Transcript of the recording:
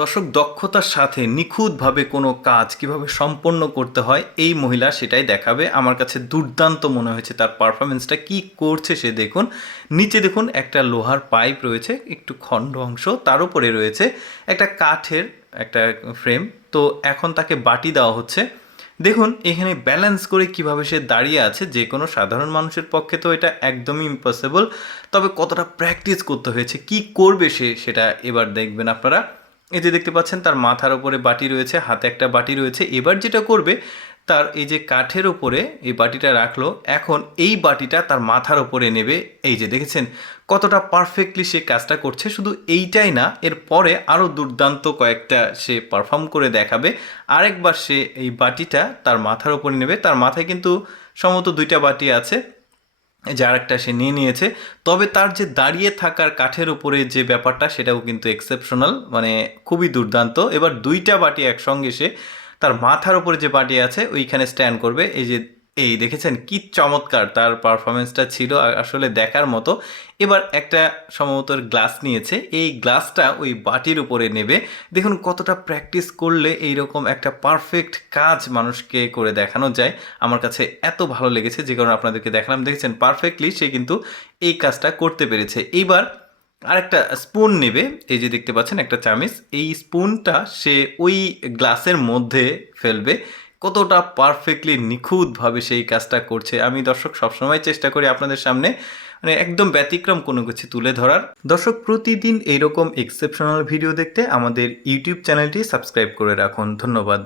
দর্শক দক্ষতার সাথে নিখুঁতভাবে কোনো কাজ কিভাবে সম্পন্ন করতে হয় এই মহিলা সেটাই দেখাবে। আমার কাছে দুর্দান্ত মনে হয়েছে তার পারফরমেন্সটা। কি করছে সে দেখুন। নিচে দেখুন একটা লোহার পাইপ রয়েছে, একটু খণ্ড অংশ, তার উপরে রয়েছে একটা কাঠের একটা ফ্রেম। তো এখন তাকে বাটি দেওয়া হচ্ছে। দেখুন এখানে ব্যালেন্স করে কিভাবে সে দাঁড়িয়ে আছে, যে কোনো সাধারণ মানুষের পক্ষে তো এটা একদমই ইম্পসিবল। তবে কতটা প্র্যাকটিস করতে হয়েছে, কি করবে সে সেটা এবার দেখবেন আপনারা। এই যে দেখতে পাচ্ছেন তার মাথার উপরে বাটি রয়েছে, হাতে একটা বাটি রয়েছে। এবার যেটা করবে, তার এই যে কাঠের উপরে এই বাটিটা রাখলো, এখন এই বাটিটা তার মাথার উপরে নেবে। এই যে দেখেছেন কতটা পারফেক্টলি সে কাজটা করছে। শুধু এইটাই না, এর পরে আরও দুর্দান্ত কয়েকটা সে পারফর্ম করে দেখাবে। আরেকবার সে এই বাটিটা তার মাথার উপরে নেবে। তার মাথায় কিন্তু সম্ভবত দুইটা বাটি আছে, যে আরেকটা সে নিয়ে নিয়েছে। তবে তার যে দাঁড়িয়ে থাকার কাঠের উপরে যে ব্যাপারটা, সেটাও কিন্তু এক্সেপশনাল, মানে খুবই দুর্দান্ত। এবার দুইটা বাটি একসঙ্গে সে তার মাথার উপরে যে বাটি আছে ওইখানে স্ট্যান্ড করবে। এই যে এই দেখেছেন কি চমৎকার তার পারফরমেন্সটা ছিল, আসলে দেখার মতো। এবার একটা সম্ভবত গ্লাস নিয়েছে, এই গ্লাসটা ওই বাটির উপরে নেবে। দেখুন কতটা প্র্যাকটিস করলে এইরকম একটা পারফেক্ট কাজ মানুষকে করে দেখানো যায়। আমার কাছে এত ভালো লেগেছে, যে কারণে আপনাদেরকে দেখালাম। দেখেছেন পারফেক্টলি সে কিন্তু এই কাজটা করতে পেরেছে। এইবার আরেকটা স্পুন নেবে, এই যে দেখতে পাচ্ছেন একটা চামিচ, এই স্পুনটা সে ওই গ্লাসের মধ্যে ফেলবে। কতটা পারফেক্টলি নিখুঁতভাবে সেই কাজটা করছে। আমি দর্শক সবসময় চেষ্টা করি আপনাদের সামনে মানে একদম ব্যতিক্রম কোনো কিছু তুলে ধরার। দর্শক প্রতিদিন এইরকম এক্সেপশনাল ভিডিও দেখতে আমাদের ইউটিউব চ্যানেলটি সাবস্ক্রাইব করে রাখুন। ধন্যবাদ।